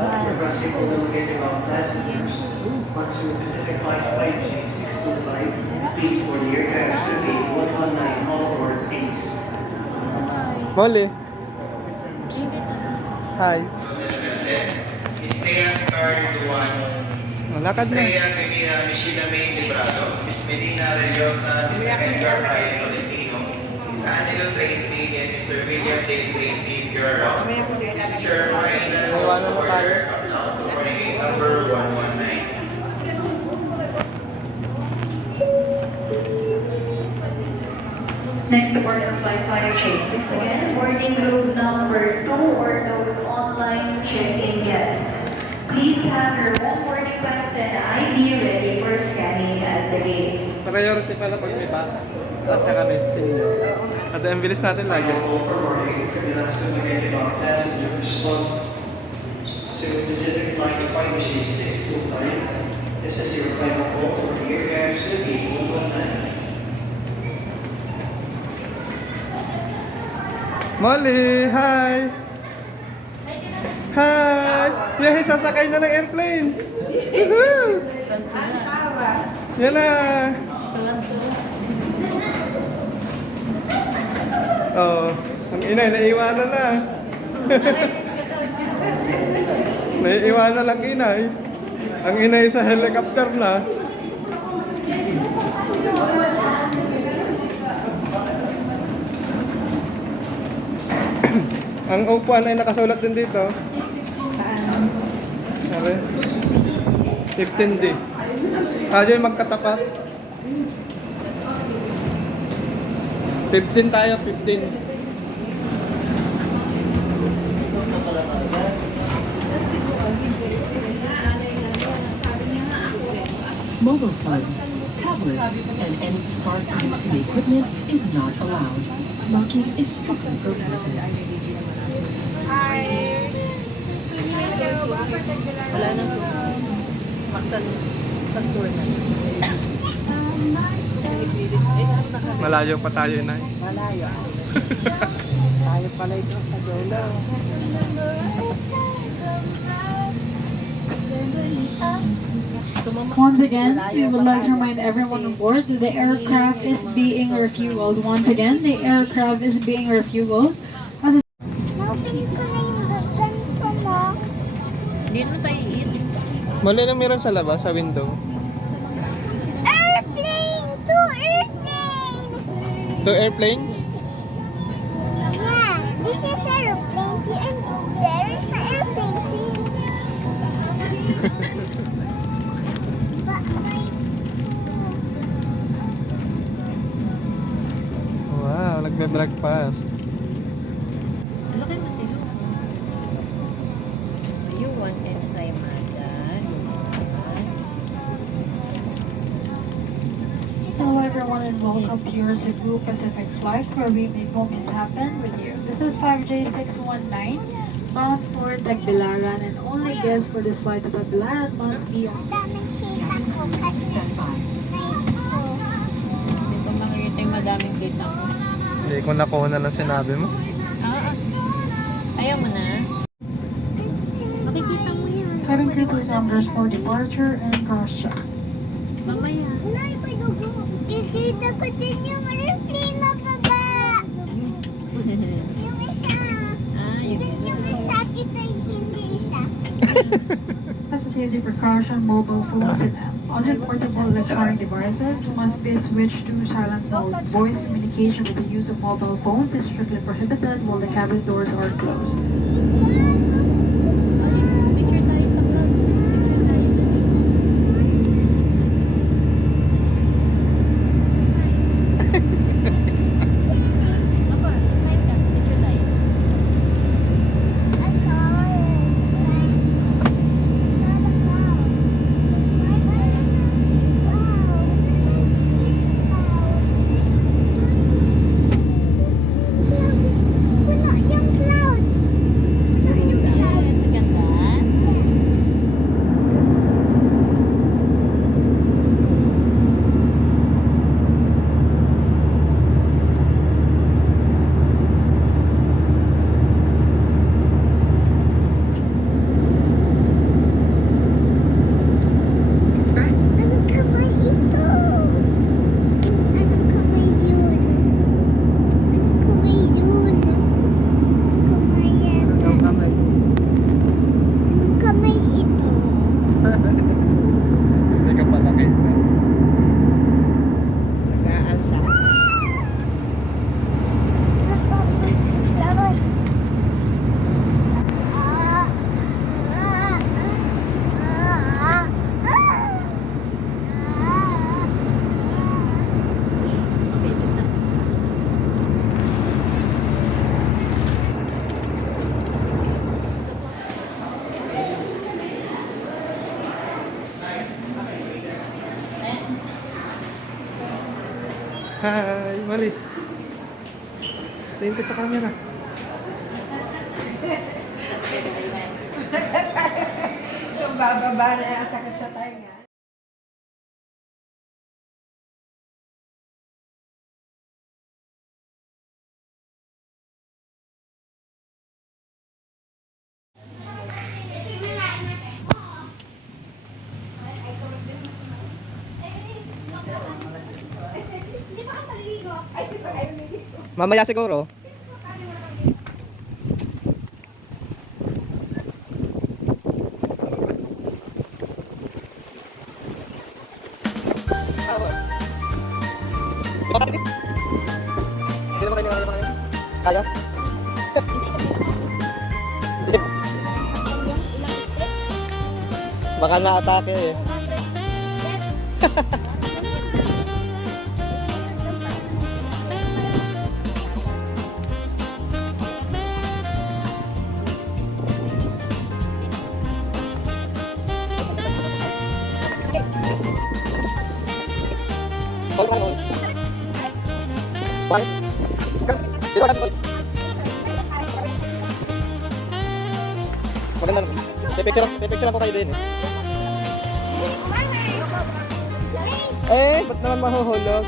Progressive will locate about passengers. Onto Pacific Flight 5G625, please board the aircraft to gate 119 all aboard, please. Molly. Hi. Istea Carduan. Lakad na. Istea Camila Michina May Librado. Miss Medina Reyosa. Mr. Edgar Ryan Valentino. Miss Angelo Tracy and Mr. William Dale Tracy Bureau. Mr. Marina Iwanan na tayo. Boarding number 119. Next to board on flight 5J6 again, boarding group number 2 or those online check-in guests. Please have your home boarding pass and ID ready for scanning at the gate. Priority pala pag may bata. At saka may senior. At ang bilis natin lagi. Overboarding for the last locate about passengers. To Pacific Flight 5G625, this is your final call for the aircraft to gate 119. Molly, hi! Hi! Yay, sasakay na ng airplane! Woohoo! Yan na! Oh, ang inay, naiwanan na. Naiiwanan lang inay. Ang inay sa helicopter na. Ang upuan ay nakasulat din dito. Sabi? 15D. Tayo yung magkatapat. 15 tayo, 15. Mobile phones, tablets, and any spark-producing equipment is not allowed. Smoking is strictly prohibited. Wala nang susunod. Magtan-tour na. Malayo pa tayo, inay. Malayo. Tayo pala ito sa dulo. Once again, we would like to remind everyone on board that the aircraft is being refueled. Once again, the aircraft is being refueled. Hindi na tayo eat. Mali lang meron sa labas, sa window. Airplane! Two airplanes! Two airplanes? Yeah, this is airplane and there is an airplane But Wow, nagbe-breakfast. Laki mo sila. You want inside mother. Hello everyone and welcome to your Cebu Pacific flight where we make moments happen with you. This is 5J619 bound for Tagbilaran and only guests for this flight to Tagbilaran must be on daming kita ko kasi Stand by. Dito makikita yung madaming data ko. Hindi ko nakuha na ng sinabi mo. Ayaw mo na. Makikita mo yan. cabin crew please numbers for departure and cross check. Mamaya. Nay, may dugo. Kikita ko din yung airplane na baba. Yung isa. Yung isa, kita hindi isa. As a safety precaution, mobile phones and other portable electronic devices must be switched to silent mode. Voice communication with the use of mobile phones is strictly prohibited while the cabin doors are closed. Picture tayo sa vlog. Picture tayo dun. Apa, smile ka. Picture tayo. Puno yung clouds. Hi, Mali. Tingin ka sa camera. Yung bababa na sakit sa tainga. Mamaya siguro. Kaya? Baka na-atake eh. Maganda. Pipicture po kayo din eh. Eh, ba't naman mahuhulog?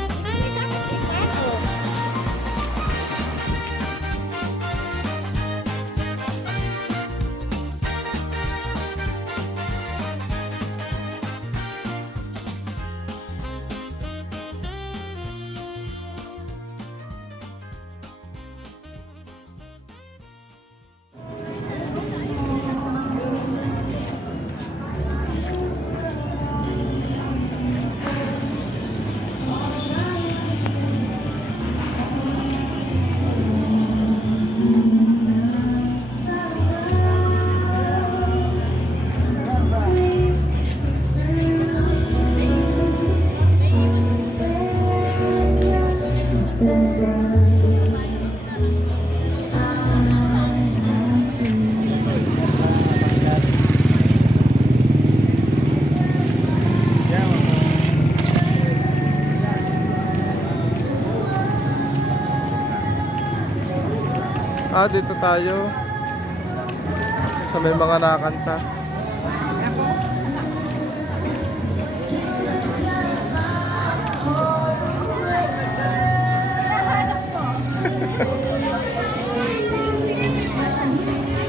Ah, dito tayo. Sa may mga nakakanta.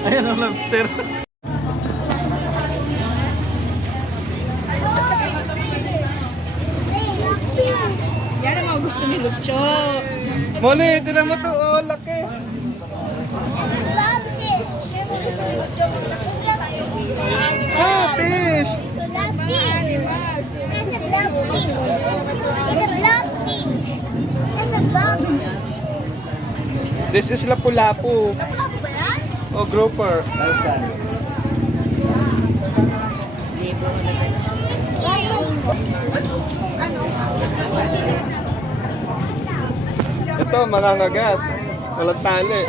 Ayan ang lobster. Yan ang mga gusto ni Lucho. Muli, tinan mo to. Oh, laki. Ah, fish. This is lapu-lapu. Oh, grouper. Ito, mangangagat. Walang tali.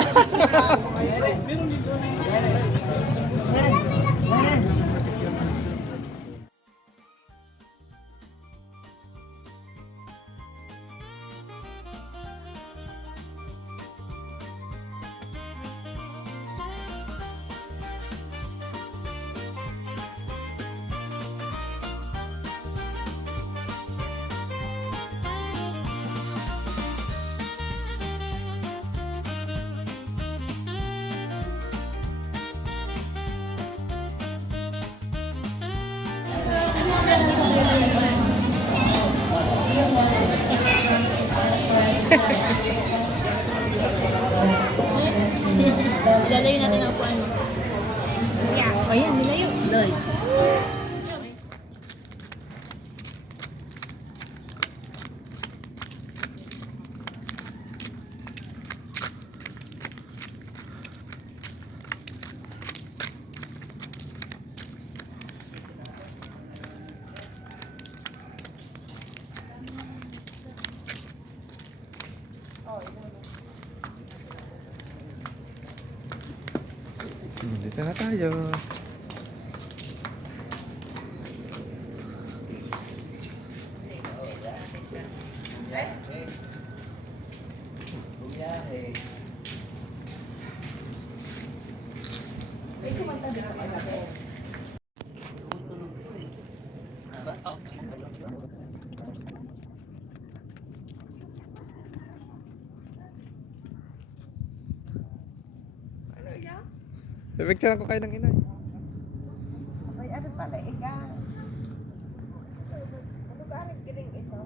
Lalayo natin ang upuan mo. Yeah. Ayan, nilayo. Doy. Dito na tayo. Pipicturean ko kayo ng inay. Ay, ano pala, iga. Ano ka rin kiring ito?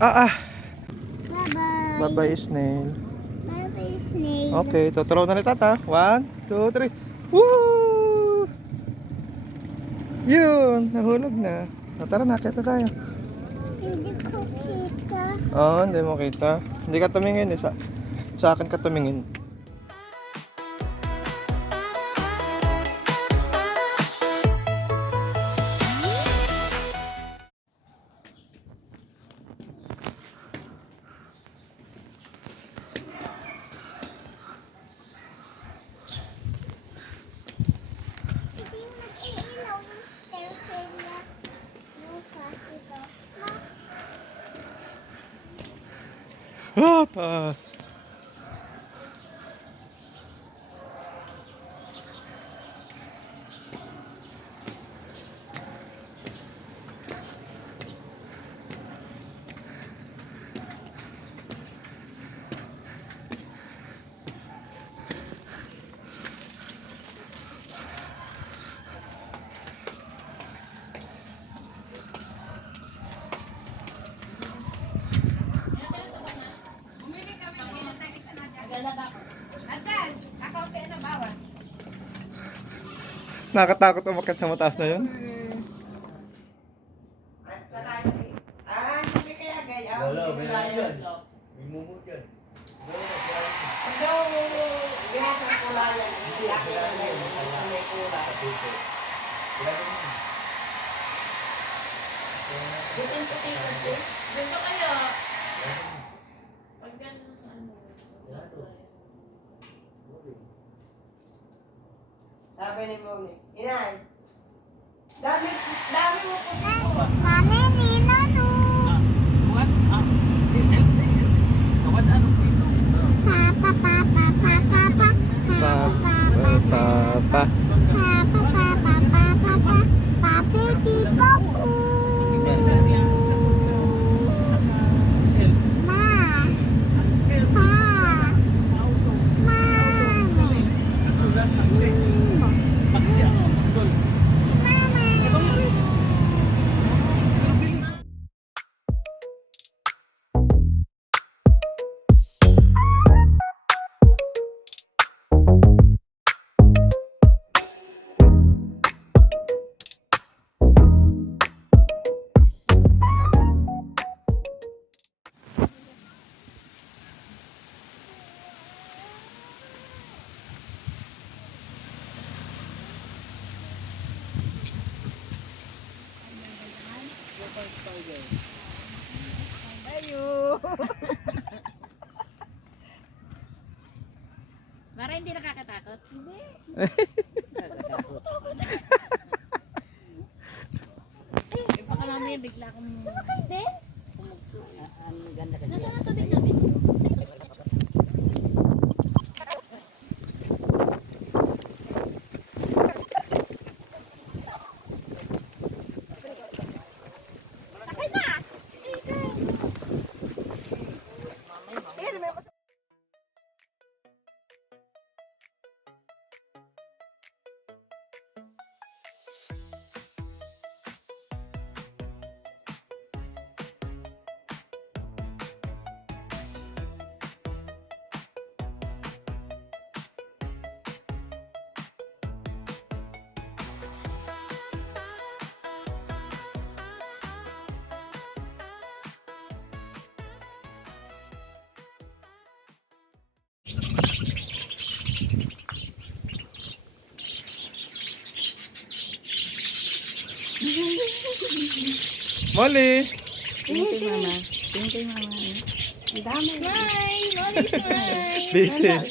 Bye-bye. Bye-bye, snail. Bye-bye, snail. Okay, tutulaw na ni Tata. 1, 2, 3. Woo! Yun, nahulog na. O, tara na, kita tayo. Hindi ko kita. Oo, hindi mo kita. Hindi ka tumingin eh. Sa akin ka tumingin. Hindi yung nag-iilaw yung staircase niya. Yung classical. Ma, Taas. Nakakatakot umakyat sa mataas na yun. At saka, hindi kaya gaya. Wala, kaya dyan. May mumut yan. Although, gas ang kulayan, hindi ako na may kulay. Butin puti kasi. Ganito kaya. Pag ganun, ano. Sabi ni Mami, Inay, dami mo po. Mami, Nino, no. Papa, papa, papa, papa. Papa, Papa. papa, papa, papa. Papi, pipo, Ma. Pa. Mami. Para hindi nakakatakot? Hindi. Baka mamaya bigla akong... Hindi? Nasaan ang tubig namin? Molly! Mama. Smile! Molly, smile!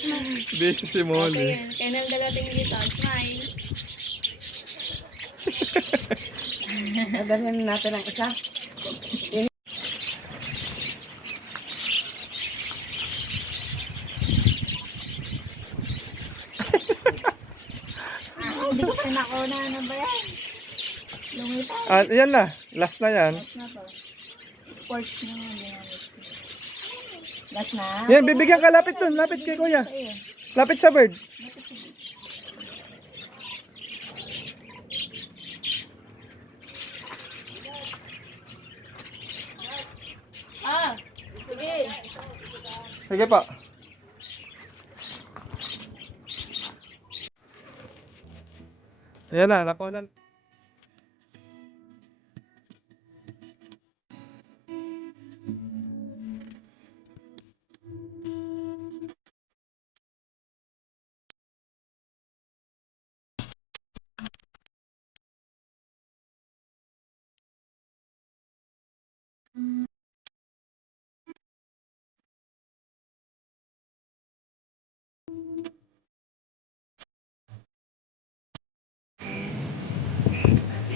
Busy si Molly. Okay, kaya nang darating dito. Smile! Dadalhin natin ang isa. Hindi ko pinakuna na ba yan? Lumitaw. Ah, yan na. Last na yan. Last na to. Pork na nga ginamit ko. Last na? Yan, bibigyan ka. Lapit dun. Lapit kay kuya. Sa'yo. Lapit sa bird. Ah! Sige! Sige pa. Ayan na, nakuha na.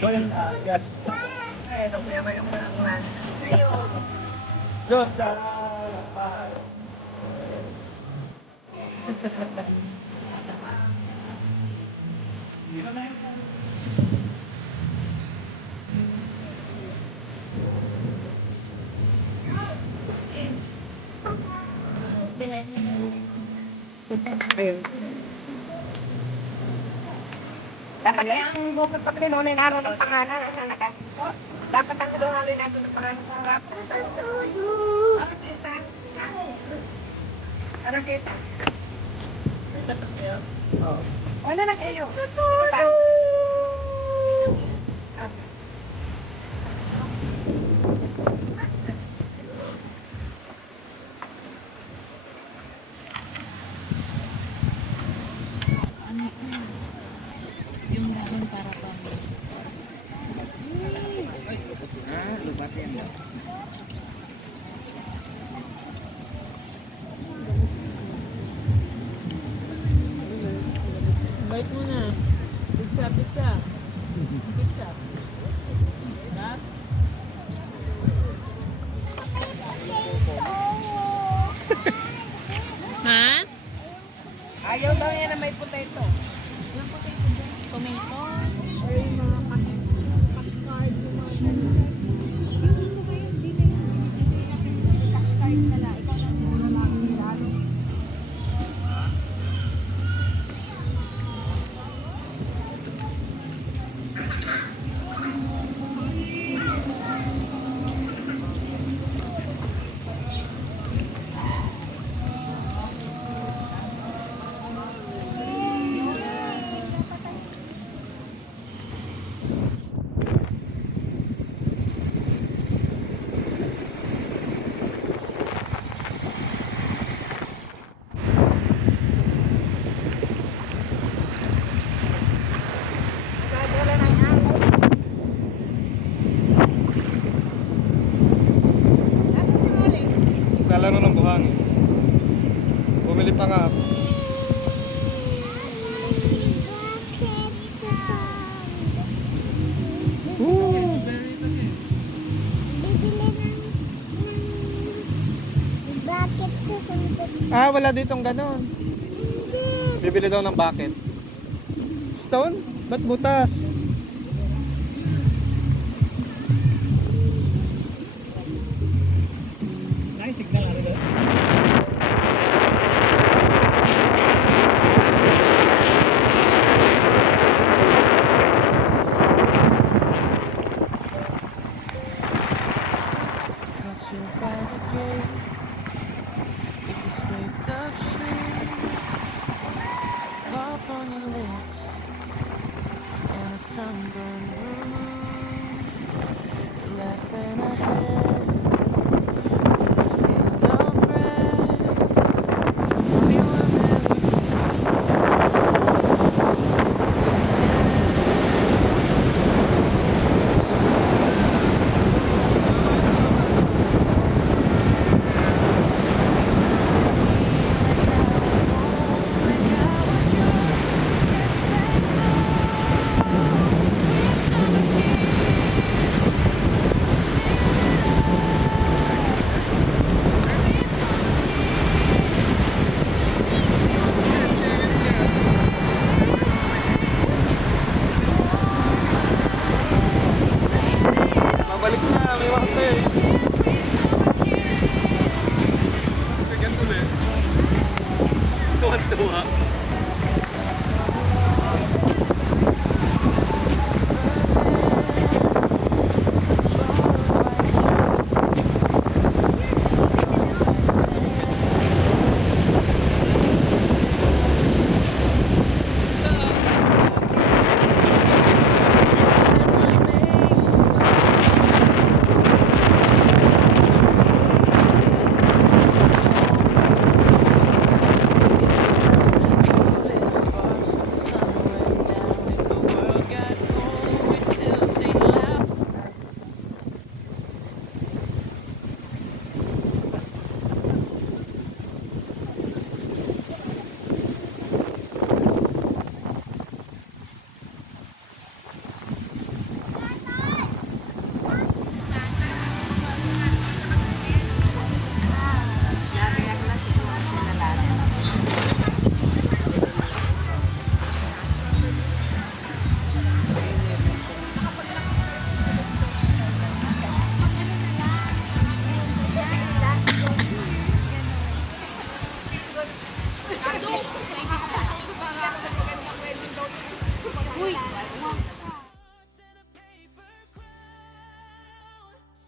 So yun, guys. Diyos na Dapat ang bukod pa pinunin araw ng pangalan. Dapat ang pinunin natin ng pangalan. Ano kita? Wala na kayo. Yung gano'n para pa. Lubat yan daw. Bite mo na. Pizza, pizza. Pizza. Lahat. Ha? Ayaw daw yan na may potato. Tomato. Naglalaro ng buhangin. Bumili pa nga ako. Bakit sa sandot? Ah, wala ditong ganon. Bibili daw ng bucket. Stone? Ba't butas? Caught you by the gate with your scraped up shoes, ice pop on your lips, and a sunburned bruise. You're laughing ahead through the field of grass. We were barely ate. Ganyan ulit. Tuwan-tuwa.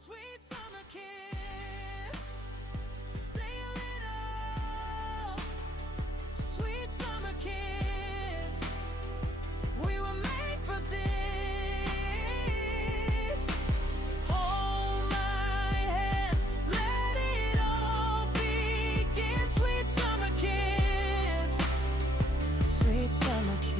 Sweet summer kiss, stay a little. Sweet summer kiss, we were made for this. Hold my hand, let it all begin. Sweet summer kiss, sweet summer kiss.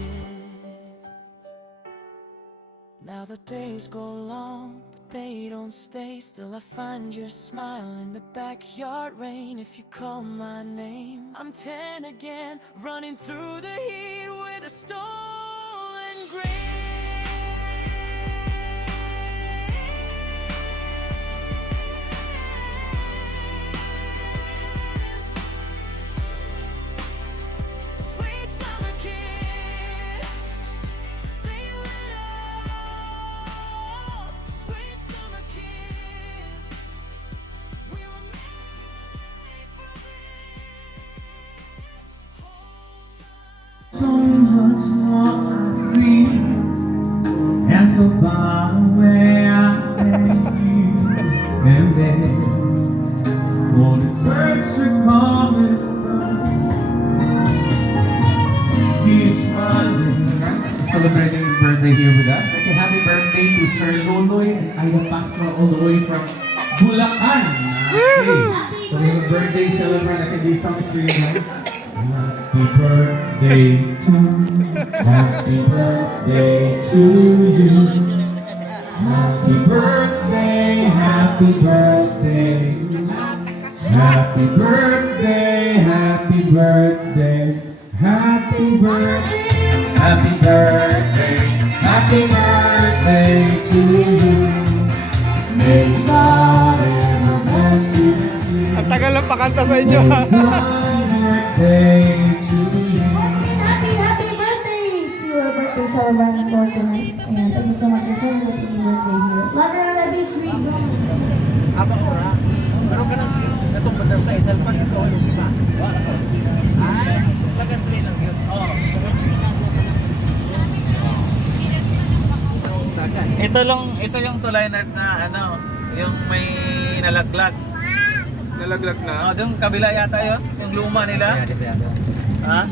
Now the days go long, but they don't stay. Still I find your smile in the backyard rain. If you call my name, I'm 10 again, running through the heat with a stolen grace. Sweet summer kiss, stay a little. Sweet summer kiss, we were made for this. So much more I see, and so far away I am you. And then all the birds are coming from, he's smiling. Celebrating his birthday here with us. Like a happy birthday to Sir Loloy and Ida Pascual all the way from Bulacan. Okay. So we have a birthday celebrant. I can do songs for you guys. Happy birthday to you. Happy birthday to you. Happy birthday, happy birthday. Happy birthday, happy birthday. Happy birthday, happy birthday, happy birthday to you. May God ever bless you. Ang tagal lang pakanta sa inyo ha. Birthday to you. Happy birthday to our birthday celebrants for tonight. And thank you so much for celebrating your birthday here. Love you on the beach, we go. Abang ora. Pero kanang katong butterfly salpan ito yung iba. Ay, lagan play lang yun. Oh. Ito yung tulay na ano, yung may nalaglag. Nalaglag na. Oh, yung kabila yata yun, yung luma nila. Ha?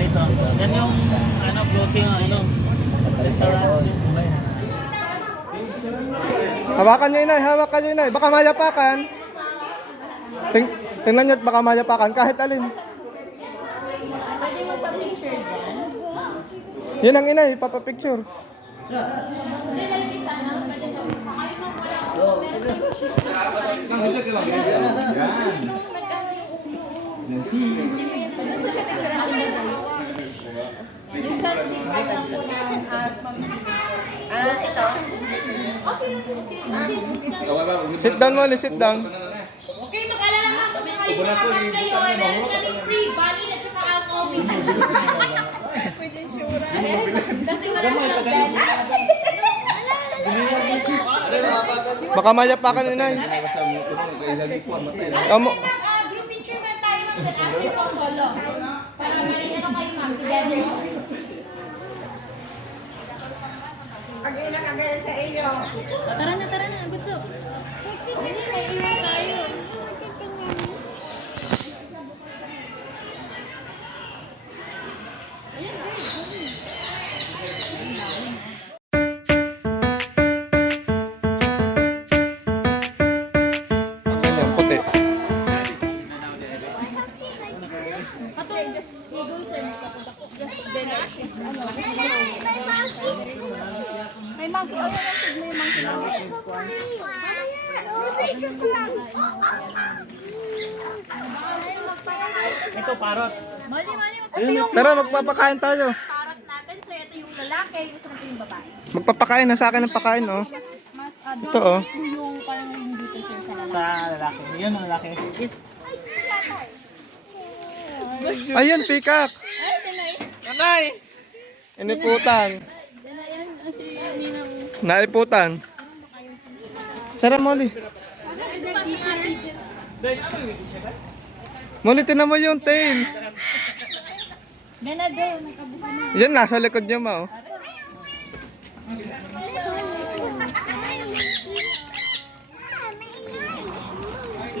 Dito. Yan yung ano, floating ano. Restaurant. Hawakan nyo inay, hawakan nyo inay. Baka mayapakan. Tingnan nyo, baka mayapakan. Kahit alin. Pwede magpa-picture dyan? Yun ang inay, papapicture. Yung sensitive part lang po ng ito. Sit down Molly, sit down. Okay, mag-alala nga po sa kayo mga kayo. Meron kaming free body at saka alcohol. Pwede sure. Kasi wala silang bell. Baka mayapakan inay. Kamu. Group picture man tayo, ma'am. Then after po, solo. Para may ano kayo, ma'am. Together. Pag-ilang sa iyo. Tara na, gusto. Hindi, may iwan tayo. Akin yung puti. May monkey. Oh, yan. May monkey. Ito, parrot. Mali. Ito yung Tara, magpapakain tayo. parrot natin. So, ito yung lalaki. Gusto natin yung babae. Magpapakain na sa akin ng pakain, oh. Mas, Ito, oh. yung parang yung dito, sir, sa lalaki. Sa lalaki. Yun ang lalaki. Ayan, pikak. Ay, tinay. Nanay! Iniputan. Yan, si Ninang. Naiputan. Sarap, Molly. Ito pa si Ate Jess. Molly, tinan mo yung tail. Benado, nakabuka na. Yan, nasa likod niya, ma, oh.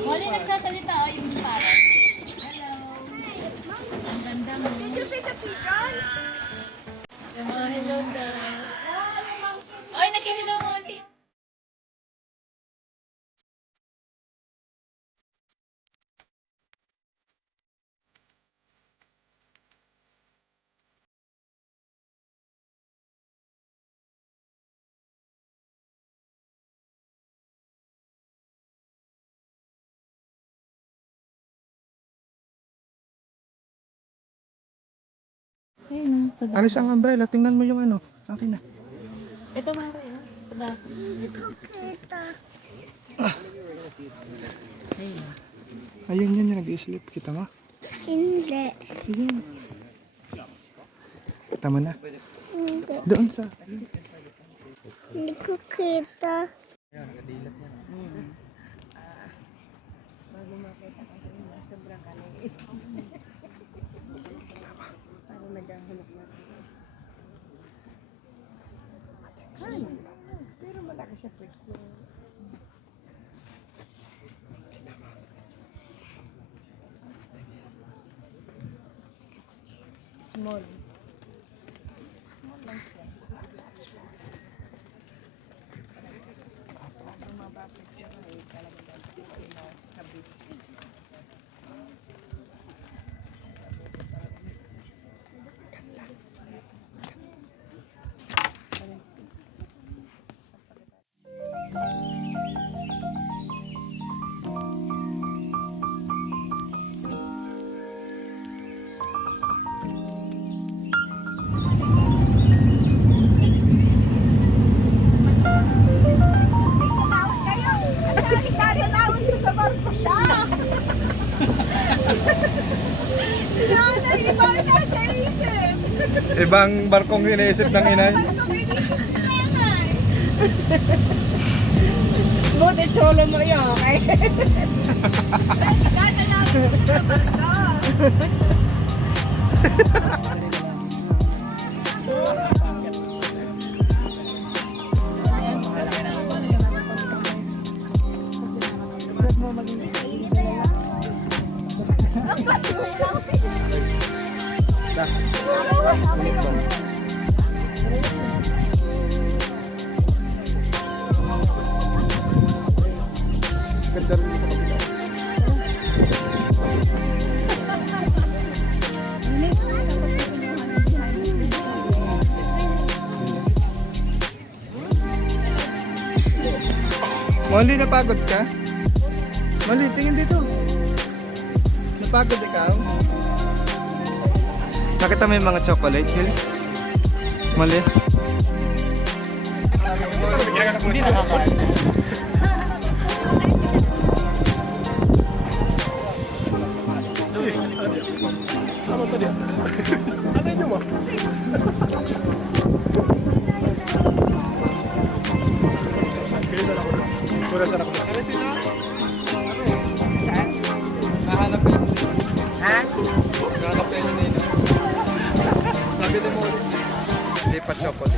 Wali nagsasalita, oh, yung parrot. Hello. Ang ganda mo. Yung mga hello daw. Ay, nag-hello mo ulit. Alis ang umbrella. Tingnan mo yung ano. Akin na. Ito mga kayo. Ayun yun yung nag-i-sleep. Kita mo? Hindi. Ayun. Kita mo na. Hindi. Doon sa... Hindi ko kita. Small. Ibang barkong iniisip ng inay. Buti solo mo yun, okay? Ganda rin dito kapila. Molly, napagod ka? Molly, tingin dito. Napagod ikaw? Nakita mo yung mga chocolate hills? Molly? Hindi nakakain. Ano nyo mo? picture ako. Pero sino? Saan? Nahanap ko yung ha? Nahanap ko yung nino. Sabi mo ulit. Lipat chocolate.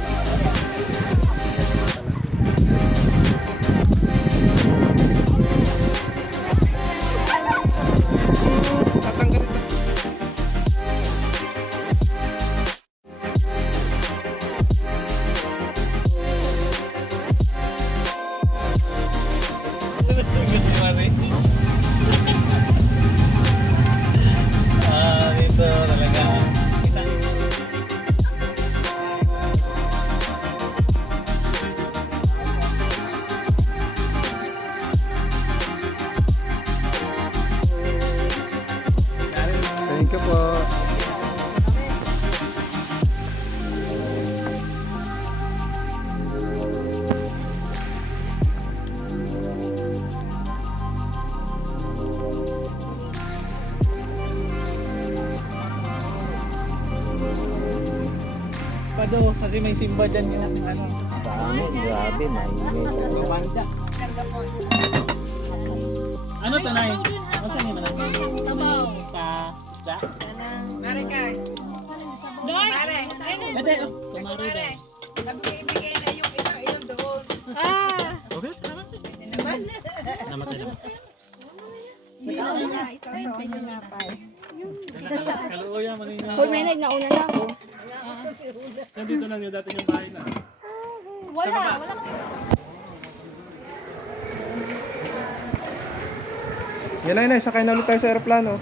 Tatanggalin ito. Dito talaga. Isang Thank you po. Pado, kasi may simba dyan yun. Ano? Dami, grabe, mainit. Banda. Ano to, Nay? Ano saan yung manang? Sabaw. Sa isda? Mare ka. Doy. Mare. Bate, oh. Kumari daw. Nabibigay na yung isang iyon doon. Ah. Okay, tama. Namatay naman. Kaluoya, manina. Hoy, may nauna na ako. Nandito lang yung dati yung bahay na. Wala. Yan na yun, sakay na ulit tayo sa aeroplano.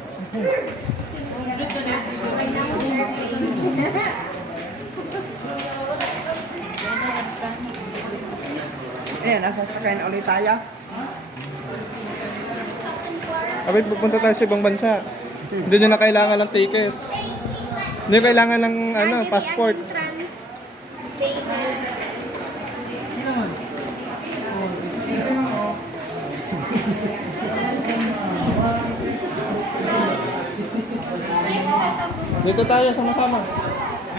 Ayan, nasasakyan ulit tayo. Abay, pupunta tayo sa ibang bansa. Hindi nyo na kailangan ng ticket. Hindi nyo kailangan ng passport. Dito tayo sama-sama.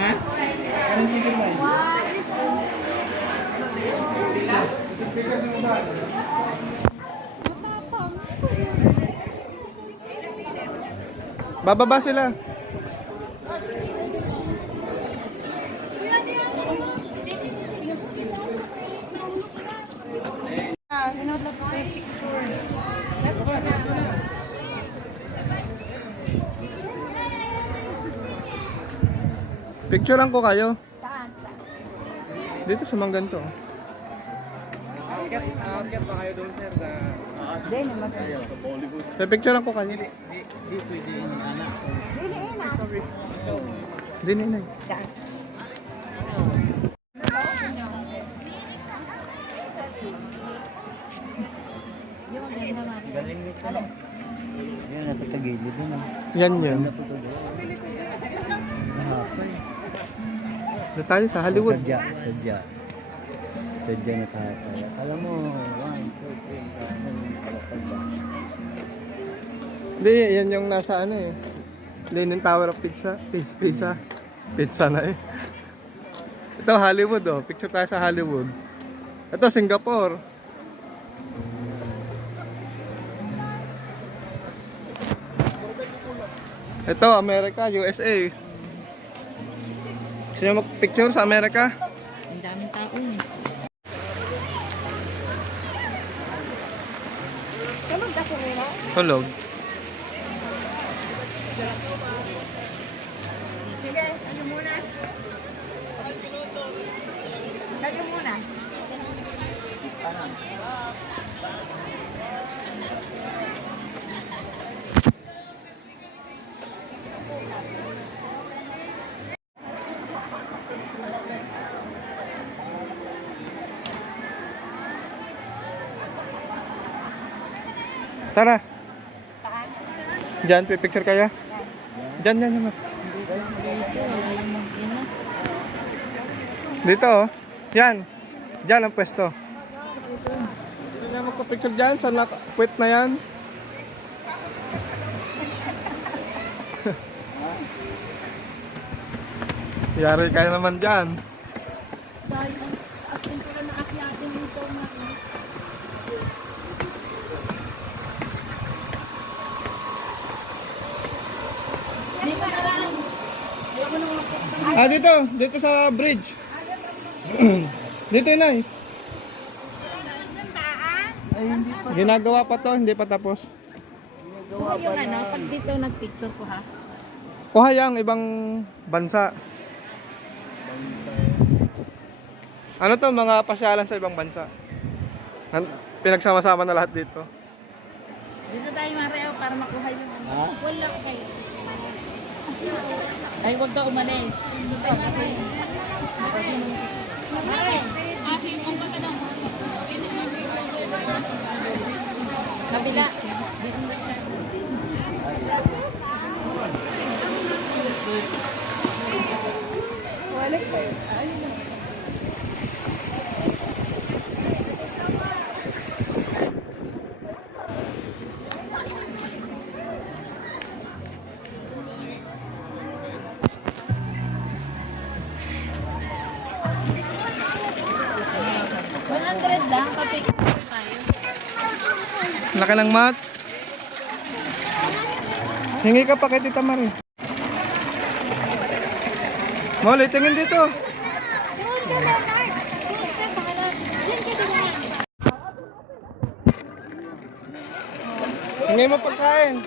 Ha? Anong ticket mo? Bababa sila. Picturean ko kayo. Dito sa Mangganto. Akyat pa kayo doon, sir. Hindi naman kayo. Picturean ko kayo. Di pwede yung anak. Hindi na inay. Saan? Galing nito. Yan, napatagilid doon. Yan yun. Doon tayo sa Hollywood. Sadya na tayo. Alam mo, 1, 2, 3, Hindi, yan yung nasa Leaning Tower of Pizza. Pizza na eh. Ito Hollywood oh. Picture tayo sa Hollywood. Ito Singapore. Ito Amerika, USA. Gusto nyo mag-picture sa Amerika? Ang daming tao. Hulog. Sige, ano muna? Kayo muna. Tara. Diyan, pipicture kaya? Diyan naman. Dito oh. Yan. Diyan ang pwesto. Dito na magpa-picture dyan sa quit na yan. Yari kayo naman dyan. Dito sa bridge. Dito na Ginagawa pa to, hindi pa tapos. Yung ano, pag dito nagpicture ko ha. Kuha yang ibang bansa. Ano to, mga pasyalan sa ibang bansa. Pinagsama-sama na lahat dito. Dito tayo Mario para makuha yung ano. Wala kayo. Ay, huwag ka umalis. Kabila. Lang, papicture tayo. Laki ng mat. Hingi ka pa kay Tita Marie. Molly, tingin dito. Hingi mo pagkain.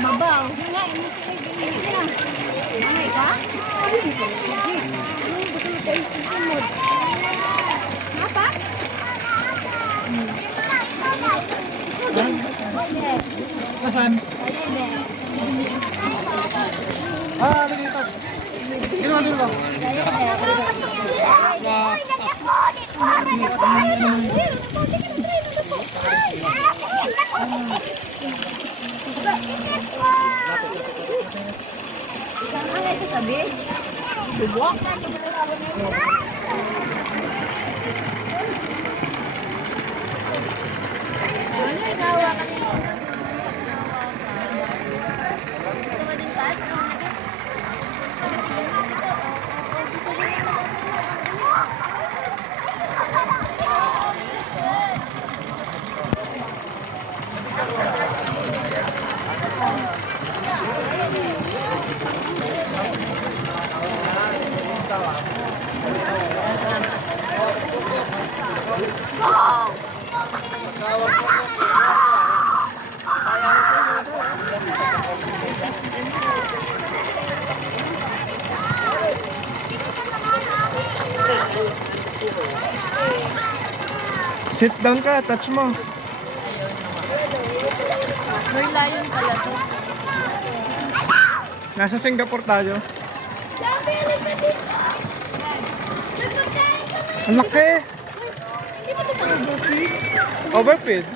Mabaw. Nasaan? Dito. Dito. Saan ito sabi? Subok na. Ano yung hawa ka nito? Sit down ka, touch mo. May lion pala to. Nasa Singapore tayo. Ang laki. Hindi ba ito overfeed? Overfeed?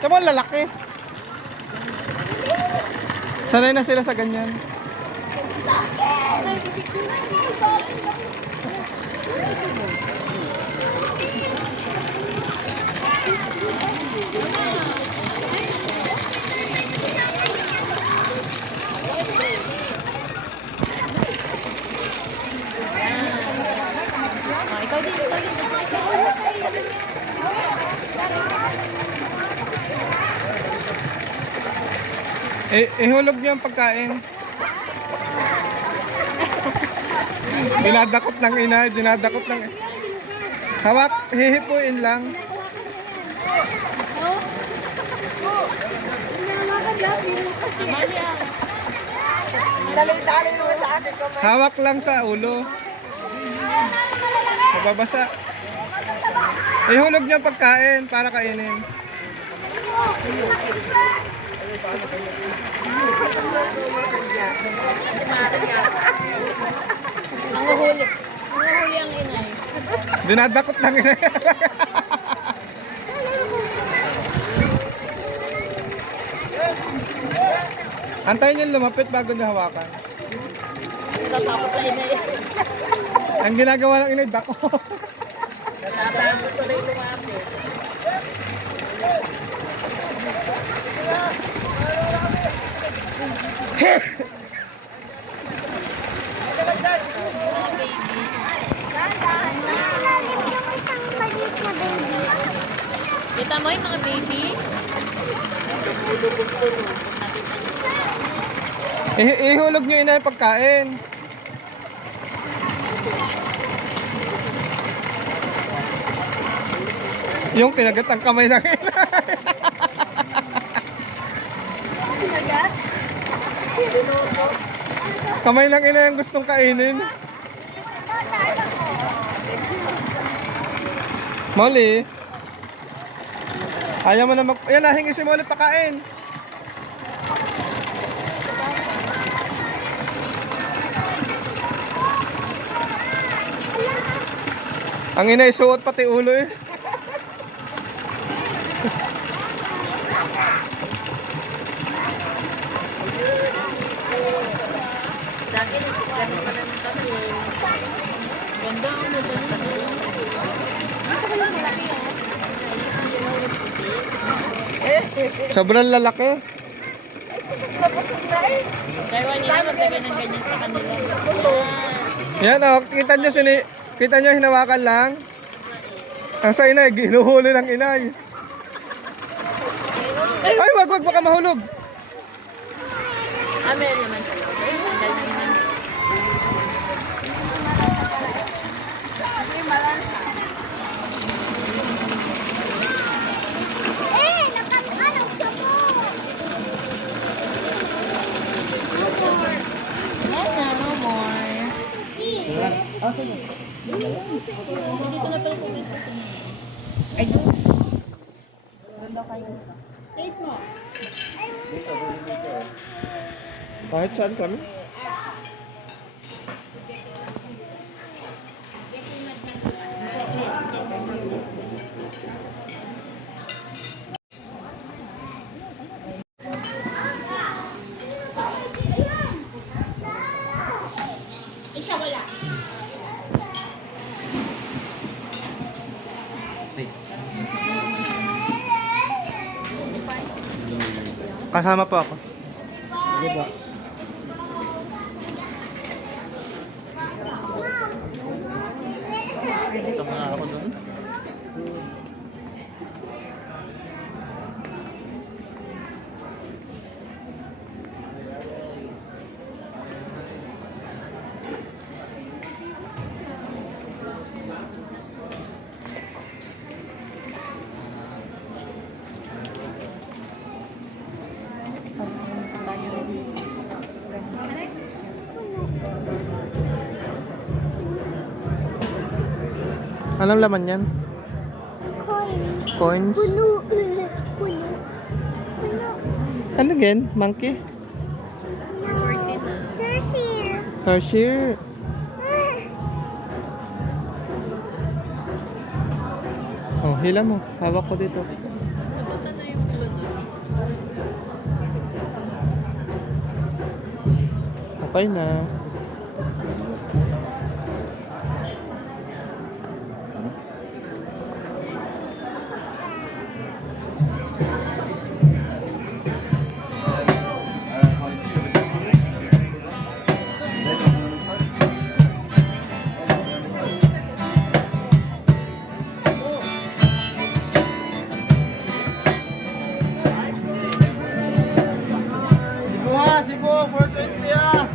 Ito mo, lalaki. Sanay na sila sa ganyan. Ikaw din. Ihulog niyo ang pagkain. Dinadakot ng ina, dinadakot ng... Hawak, hihipuin lang. Dali-dali naman sa akin ko. Hawak lang sa ulo. Mababasa. Ihulog niyo ang pagkain para kainin. Nanguhuli ang inay. Dinadakot lang ina. Antayin niyo lumapit bago niya hawakan. Tatakot na inay. Ang ginagawa ng inay, dako. Tatakot ko na yung lumapit. Kita mo yung mga baby? Ihulog niyo inay pagkain. Yung kinagat ang kamay ng inay. Kamay ng inay ang gustong kainin. Molly. Ayaw mo na mag... Ayan, nahingi si Molly pakain. Ang inay suot pati ulo eh. Dati nagsigarin pa naman kami. Ganda ang maganda. Sobrang lalaki. Kaya nila maglagay ng ganyan sa kanila. Yan oh, kita nyo hinawakan lang. Ang sa inay, ginuhuli ng inay. Ay, wag baka mahulog. Meron naman sa loob. Ay, tanggal na naman. Nakakaanong siya po. Ay, no more. Oh, sige. Dito na pala sa mesa. Ay, doon. Ganda kayo. Taste mo. Kahit saan kami. Ay, siya wala. Kasama po ako. Sige ba? Ito mga ako doon. Anong laman yan? Coins? Puno. Puno. Puno. Ano again? Monkey? No. There's here. Tarsier? Oh, hila mo. Hawak ko dito. Okay na. Cebu, 420 ah!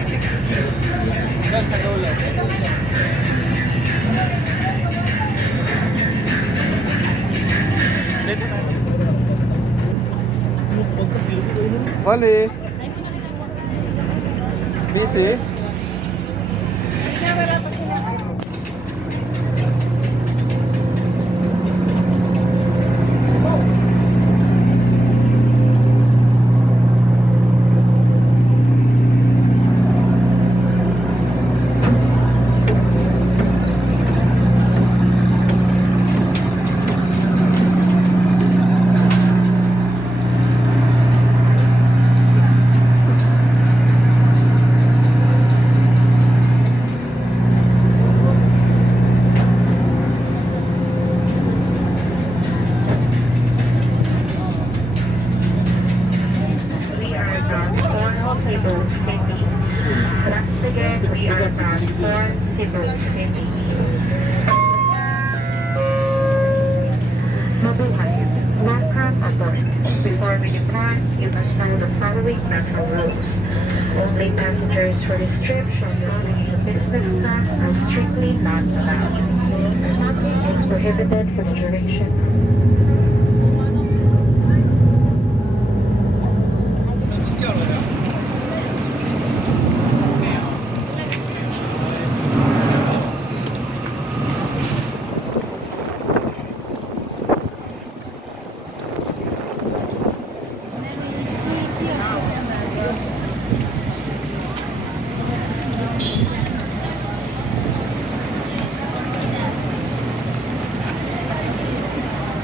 Hanggang sa dulo. Dito na. Oli. Busy? We are from Cebu City. Once again, we are from Cebu City. Mabuhay. Welcome aboard. Before we depart, you must know the following vessel rules. Only passengers for this trip shall go into business class are strictly not allowed. Smoking is prohibited for the duration.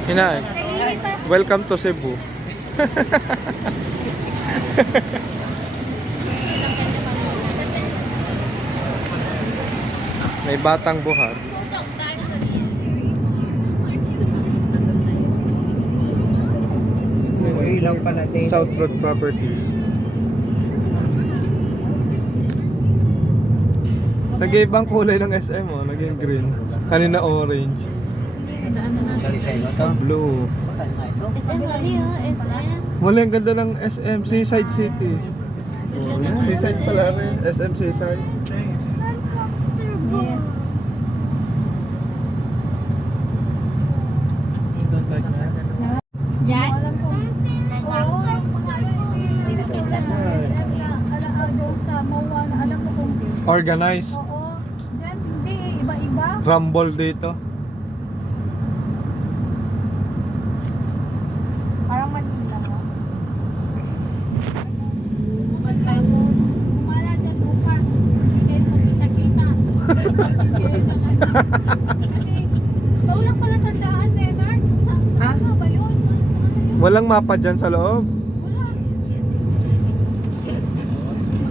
Hinay. Welcome to Cebu. May batang buhat. Ilaw pala din. South Road Properties. Nag-ibang kulay ng SM oh, naging green. Kanina orange. Blue. SM mali ha, SM. Muli ang ganda ng SM, Seaside City. Oh, yan. Seaside pala rin, SM Seaside. Yes. Yan? Alam ko. Oo, yung mga hindi nakita ng SM na doon sa MOA na alam mo kung Organize. oo. Diyan, hindi, iba-iba. Rumble dito. Parang Manila mo. Kumala dyan bukas. Hindi kayo magkita-kita. Kasi, bawlang pala tandaan, Leonard. Saan nga ba yun? Walang mapa dyan sa loob.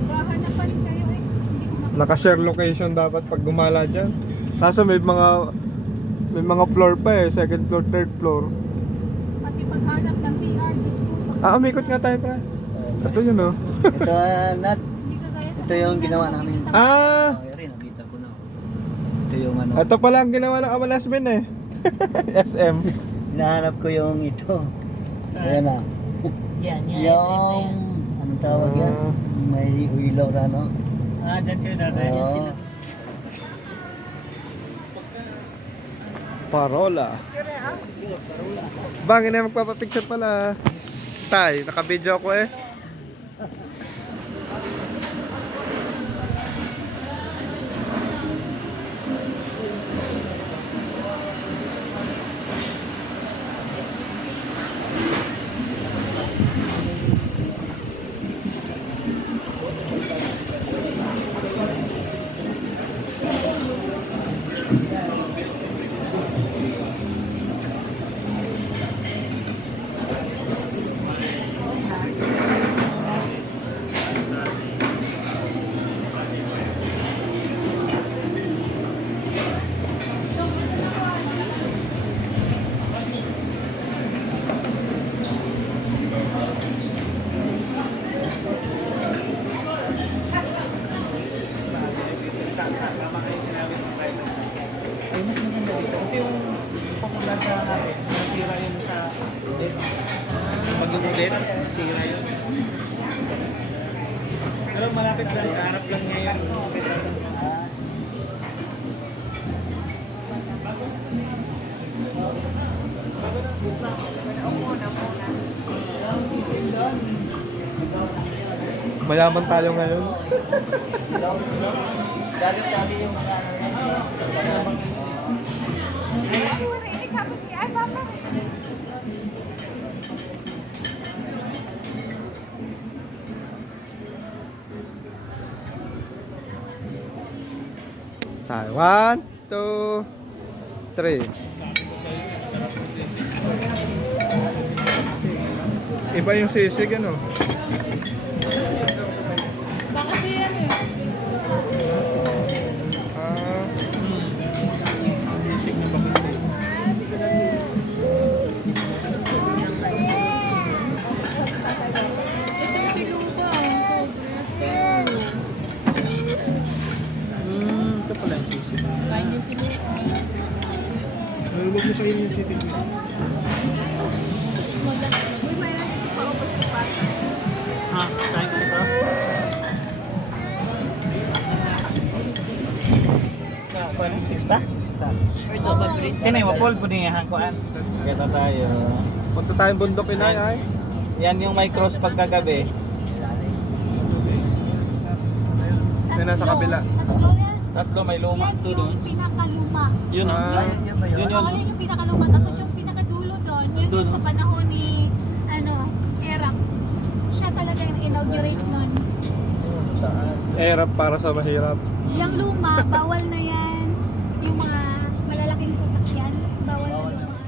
Maghahanapan kayo eh. Hindi ko Naka-share location dapat pag gumala dyan. Kaso may mga floor pa eh, second floor, third floor. pati paghanap ng CR. Diyos ko. Umikot nga tayo pa. Ito yun oh. Ito, Nat. Hindi ka gaya sa Ito yung ginawa namin. Ah! Rin, nakita ko na. Ito yung ano. Ito pala ang ginawa ng Amalasmin eh. SM. Hinahanap ko yung ito. Ayan na. Yan, Yung, anong tawag yan? May ilaw na, no? Dyan kayo dati. Oo. Parola. Bang, ina magpapapicture pala. Tay, naka-video ako eh. Kasi yung popular sa natin, nasira yun sa pag-ulit, nasira yun. Pero malapit Harap lang niya yun. Mayaman tayo ngayon. Dati yung Tayo. 1, 2, 3. Iba yung sisig, ano? Bakit yan eh? Sisig na bakit Ito si Luda. Sobrang ito pala yung sisig. kain niya si Luda. Huwag mo kayo yung sisig. Ha? Kain ka ito? Pwede 6 Tinay mo, Paul, po niya hangkuan. Kaya tayo. Punta tayong bundok inay ay. Yan yung may cross pagkagabi. Yan nasa kabila. Tatlo yan. Tatlo may luma. Yan Ito yung doon. pinakaluma. Yun o. Yun yun. Oo, yun yung pinakaluma. Tapos yung pinakadulo doon, yun Doon. yung sa panahon ni, Erap. Siya talaga yung inaugurate nun. Erap para sa mahirap. Yung luma, bawal na yan. Yung mga malalaking sasakyan, bawal na dumaan.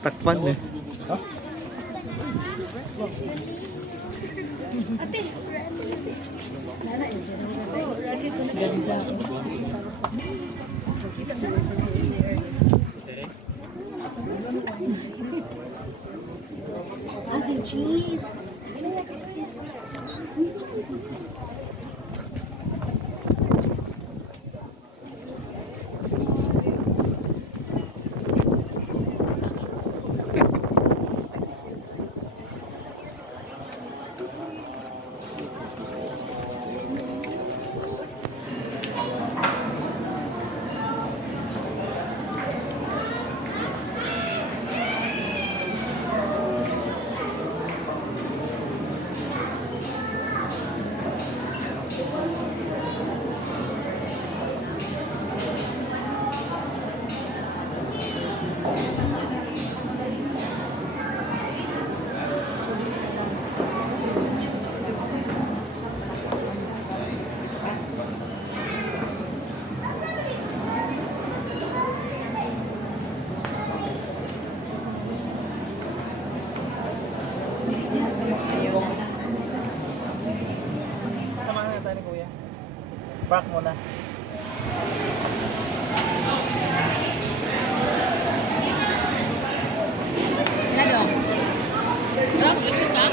Takpan eh. Asin cheese. Samahan na tayo ni Kuya. Park muna. Ano? Wala ko picture ka?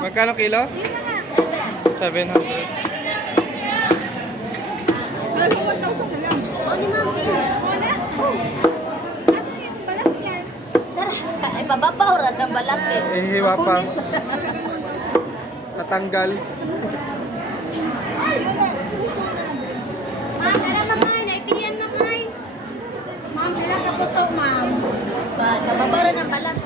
Magkano kilo? 700. Ay, mababawran ng balat eh. Ihiwa pa. Natanggal. Ma'am, tara mamay. Naitiyan mamay. Ma'am, tara ka po sa ma'am. Mababawran ng balat.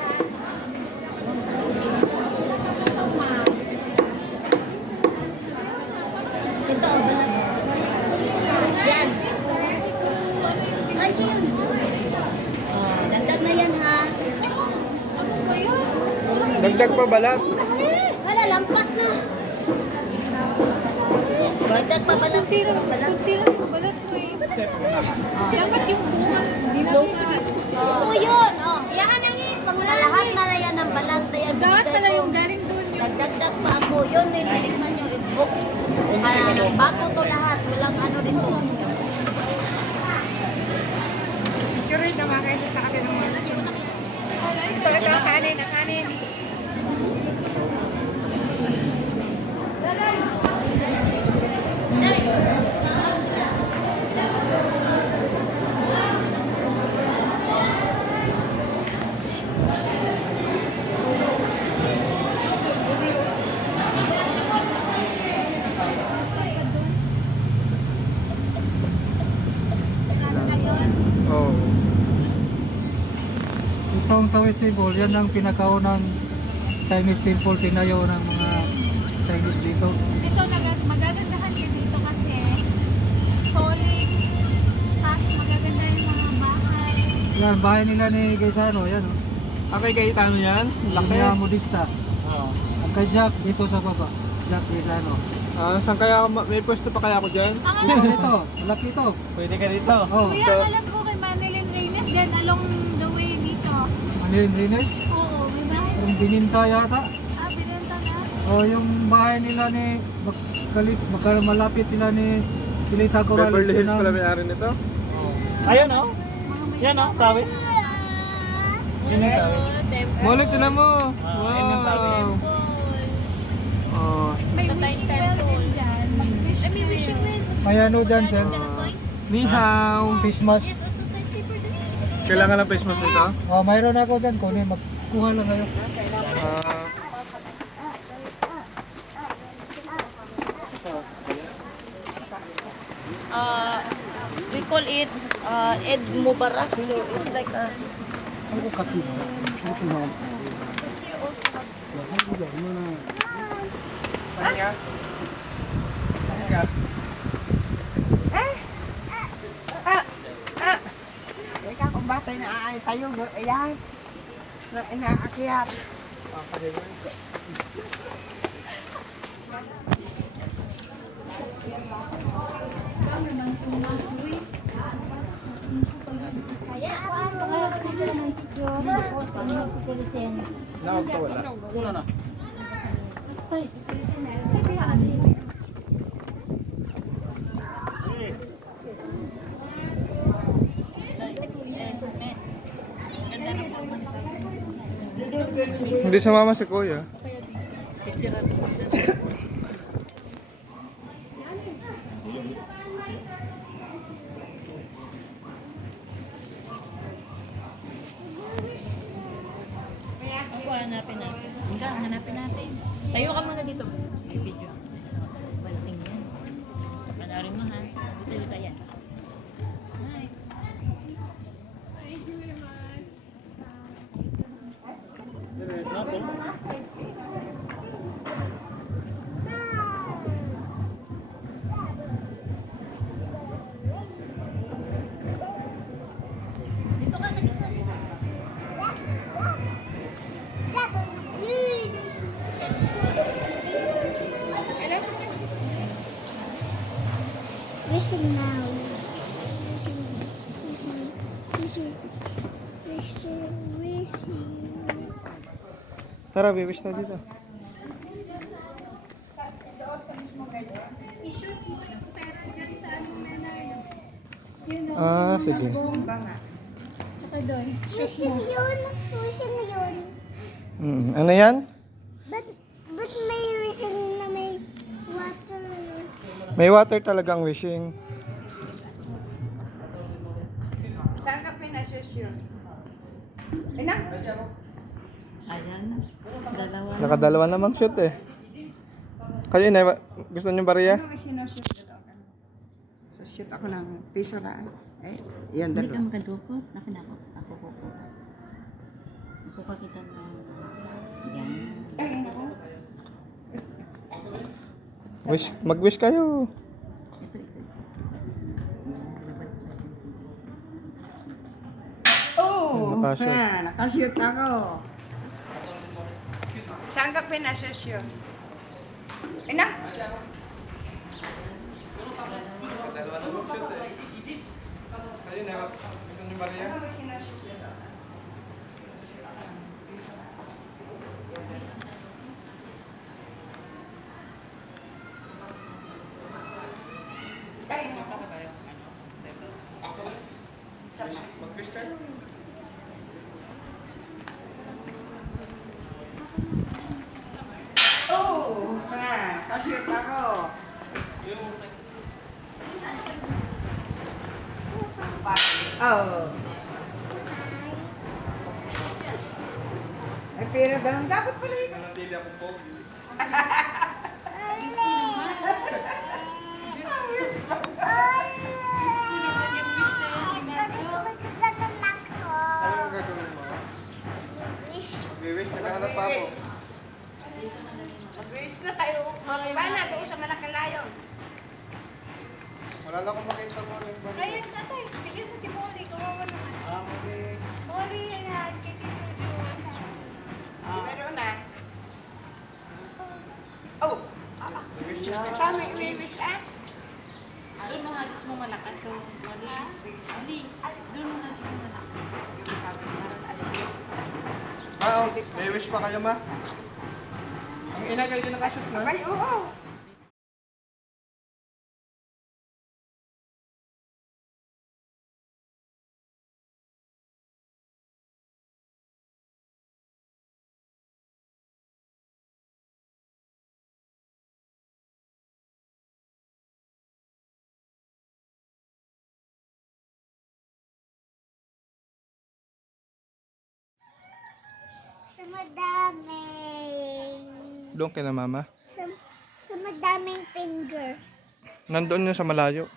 Ito, balat. Yan. Crunchy yun. Oh, dagdag na yan ha. Dagdag pa balat. Wala, lampas na. Dagdag pa balat. Balat ko eh. Dapat yung bungal. Oo, yun. Oh. Iyakan ang is. Lahat na yan ng balat na yan. Lahat pala yung galing doon. nagdagdag pa ako. Yun, may tinikman nyo, i-book. Bago to lahat, walang ano dito. Picture rin, tama kayo sa akin ng mga. Ito, kanin, kanin. Oh. Itong Taoist Temple, yan ang pinakaunang Chinese temple tinayo ng mga Chinese dito. Dito, magagandahan ka dito kasi solid, tapos magaganda yung mga bahay. Yan, bahay nila ni Gaisano, yan. Okay, Cayetano yan? Laki. Mga modista. Oo. Ang kay Jack, dito sa baba. Jack Gaisano. Saan kaya may pwesto pa kaya ako dyan? Dito, malaki ito. Pwede ka dito. Oh. Kuya, alam ko kay Manilyn Reynes, then along the way dito. Manilyn Reynes? Oo, may bahay. Yung bininta yata. Binenta na. Yung bahay nila ni malapit sila ni Pilita Corrales. Beverly Hills pala may-ari nito? Ayun o. Yan o, Tawis. Yan yung Tawis. Mulik, tinan mo. Wow. Oh. May wishing well din dyan. May wishing well. May ano dyan, sir? Ni hao. Christmas. Kailangan ng Christmas nito? Mayroon ako dyan. Kunin, magkuha lang kayo. We call it Eid Mubarak, so it's like a... Ikaw kung batay na ay tayo, ayan. Na inaakyat. Nawag to wala. Una na. Hindi sumama si Kuya. Hanapin natin. Hanapin natin. Tayo ka muna dito. May video. Balting yan. Panarin mo ha. Dito yan. Hi. Thank you very much. Dito ka sa gitna dito. Wishing now. Wishing. Tara, bibish na dito. I-shoot mo yung pera dyan sa anong menay. Sige. Bomba nga. Tsaka doon. Wishing yun. Wishing yun. Ano yan? But may wishing na may water. May water talagang wishing. Saan ka pinasosyo? Ina? Ayan. Dalawa. Nakadalawa namang shoot eh. Kayo na, gusto niyo bariya? Ano kasi sinushoot dito? So shoot ako ng piso lang. Yan Hindi ka dalawa. makadukot. Nakinako. Ako kuko. Ako pa kita na. Yan. Mag-wish kayo. Oh, Nakashoot. nakashoot ako. Saan ka pinasosyo? Ina? Dalawa namang shoot eh. Kayo na, gusto niyo bariya? Ano ba sinushoot dito? Nakashoot ako. Oh. Ay, pero ganun dapat pala yun. Nanatili akong pogi. Ano ang gagawin mo? Mag-wish, naghahanap pa ako. Mag-wish na tayo. Mag-iba na doon sa Malakalayon. Wala na akong makita mo rin ba? Ayun, tatay. Bigyan mo si Molly. Kawawa naman. Molly, yan. Kitito si Meron na. Oh! Tama, i-wish ah. Doon mo hagis mo malakas. So, Mali. Doon mo hagis mo malakas. Oh, may wish pa kayo, ma? Ang ina kayo din nakashoot na? Ay, oo. Sa madaming... Doon kay na mama. Sa madaming finger. Nandoon yun sa malayo.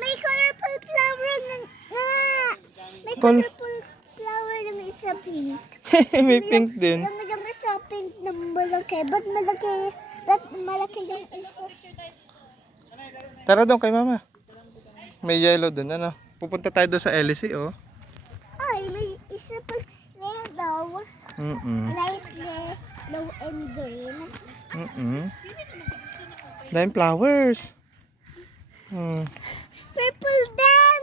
May colorful flower na... May Col- colorful flower ng isa pink. May pink din. Yung isa pink na malaki. Ba't malaki yung isa? Tara doon kay mama. May yellow doon, ano? Pupunta tayo doon sa LC, oh. Ay, may isa pa yellow. Light yellow and green. Daming flowers. Purple din.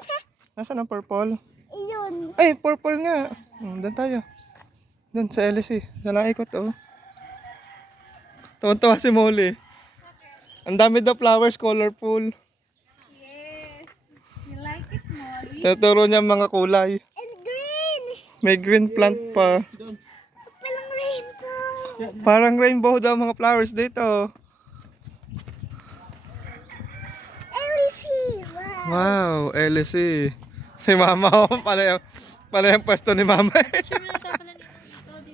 Nasaan ang purple? Yun. Ay, purple nga. Doon tayo. Doon sa LC. Diyan ang ikot, oh. Tuwan-tuwa si Molly. Ang dami daw flowers, colorful. Yes. You like it, Molly? Tuturo niya ang mga kulay. And green. May green plant pa. Parang rainbow. Parang rainbow daw ang mga flowers dito. LC. Wow. Wow, LC. Si mama, oh. Pala yung pwesto ni mama.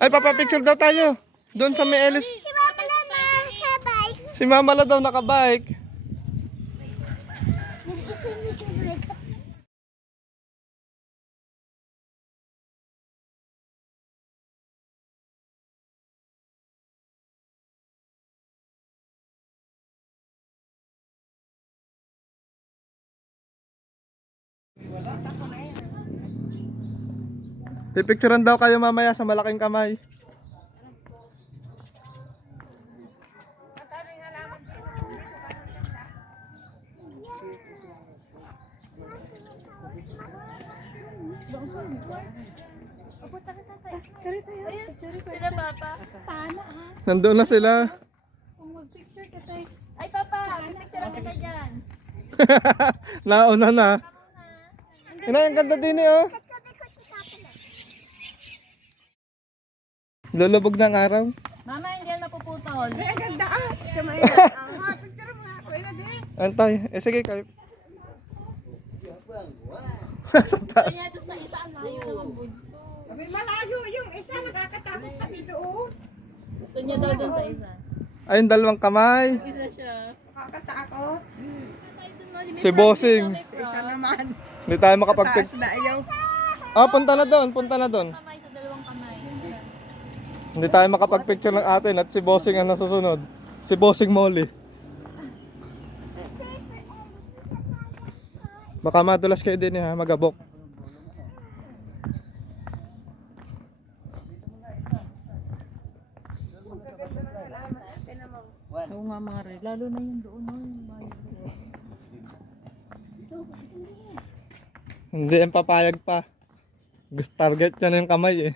Ay, papapicture daw tayo. Doon sa may LC. Si Mama lang sa bike. Si mama la daw nakabike. Yung isa niya kamay. Pipicturean daw kayo mamaya sa malaking kamay. Sila, Papa. Paano, ha? Nandoon na sila. Kung mag-picture ka tayo. Ay, Papa, picture kita dyan. Nauna na. Ina, ang ganda din eh, oh. Lulubog ng araw. Mama, hindi yan mapuputol. Ang ganda ah. Kamay na. Picture mo nga ako. Ina din. Antay. Sige kayo. Gusto niya doon sa isa, ang layo naman bunso. May malayo yung isa. Nakakatakot pati doon. Gusto niya daw doon sa isa. Ayun, dalawang kamay. Isa siya. Nakakatakot. Si Bossing. Sa isa naman. Hindi tayo Taas makapag-picture. na ayaw. Ah, punta na doon. Punta na doon. Kamay sa dalawang kamay. Hindi tayo makapag-picture ng atin at si Bossing ang nasusunod. Si Bossing Molly. Baka madulas kayo din ha, magabok. Oo nga mga red. Lalo na yung doon. No, yung bayo. Hindi ang papayag pa. Gusto target niya na yung kamay eh.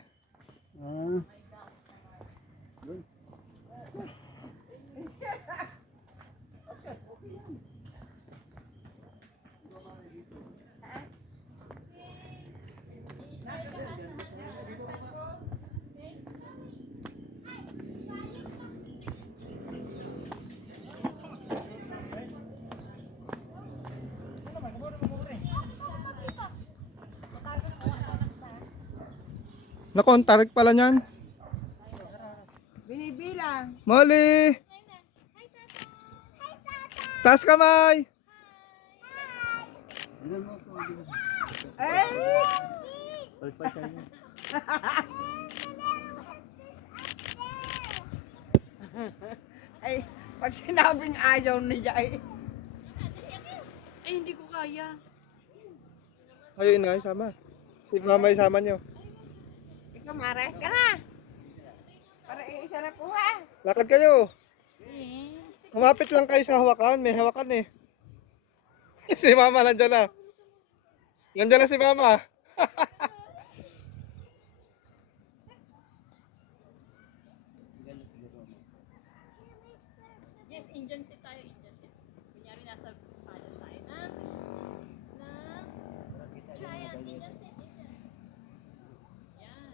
Naku, ang tarik pala niyan. Binibilang. Molly! Taas kamay! Ay! Ay, pag sinabing ayaw niya ay... Ay, hindi ko kaya. Ayun nga, sama. Si mama isama nyo. Ikaw, Mare, ka na. Para isa na kuha. Lakad kayo. Kumapit lang kayo sa hawakan. May hawakan eh. Si mama nandyan na. Nandyan na si mama. Yes, Indian set tayo, Indian set. Kunyari nasa paddle tayo na giant Indian set. Yan.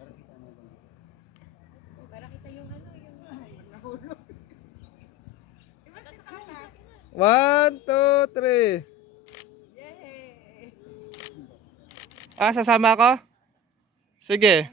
Oh, para kita yung ano, yung nahulog. 1, 2, 3. Ah, sasama ako? Sige.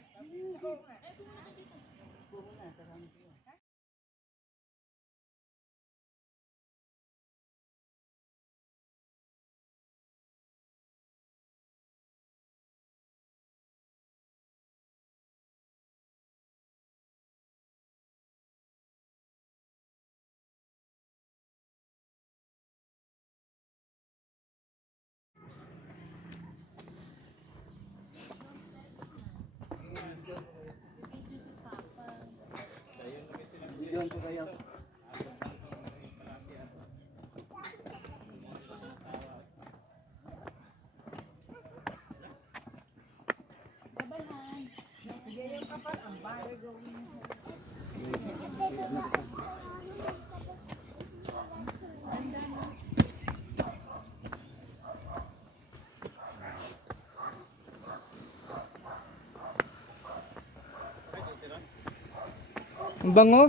Ang bango.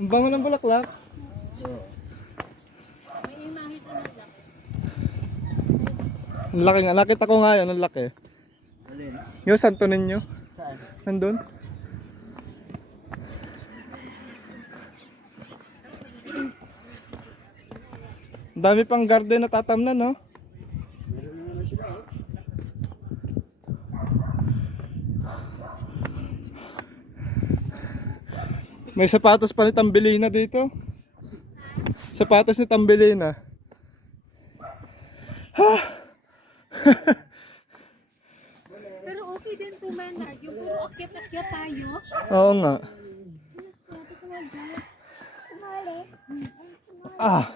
Ang bango ng bulaklak. May imahe ko na lang. Ang laki nga. Nakita ko nga yun. Ang laki. Yung santo ninyo. Saan? Nandun. Ang dami pang garden na tatamnan, no? May sapatos pa ni Tambelina dito. Sapatos ni Tambelina. Ha! Pero okay din to, Maynard. Yung puro akyat-akyat tayo. Oo nga. Smallest. Ah!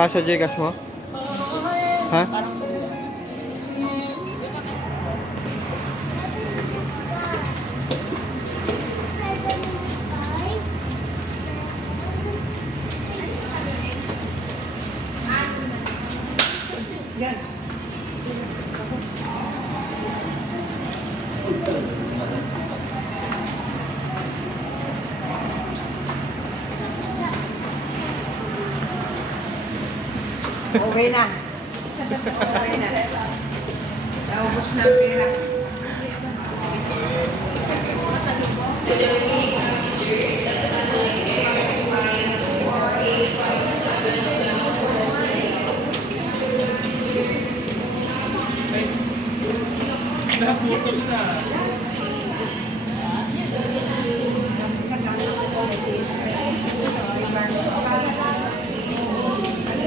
Kasha Jegas mo? Ha? Yan. Okay na. Okay na. Naubos na ang pera.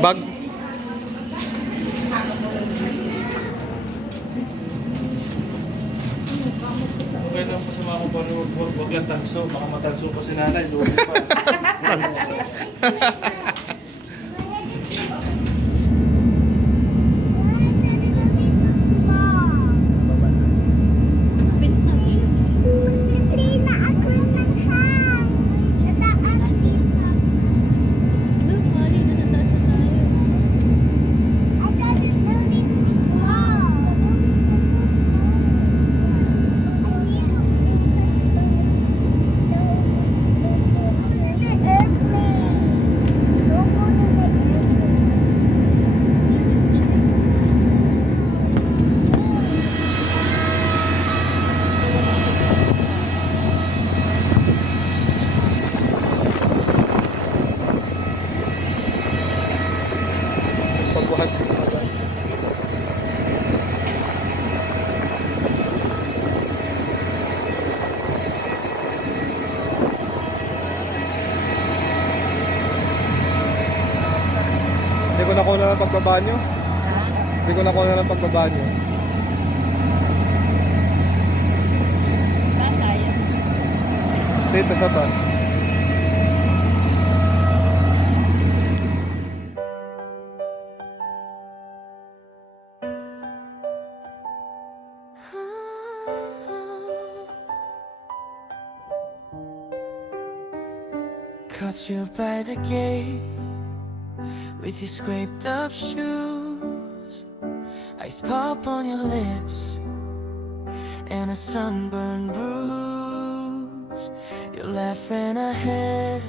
Bag. masama ko pa rin, huwag lang tanso. Baka matanso pa si nanay, lulo pa. Bilis na, bilis. Magpiplay na ako ng hang. Nataas dito. Look, Mali, natataas na tayo. I said you don't need to fall. I see the airplane. Don't go to the airplane. Pagbuhat. Hindi ko nakuha na ng pagbaba nyo. Hindi ko nakuha na ng pagbaba nyo. Saan tayo? Dito sa bus. Caught you by the gate with your scraped up shoes, ice pop on your lips, and a sunburned bruise. Your laugh ran ahead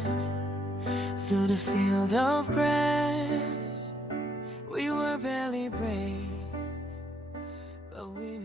through the field of grass. We were barely brave, but we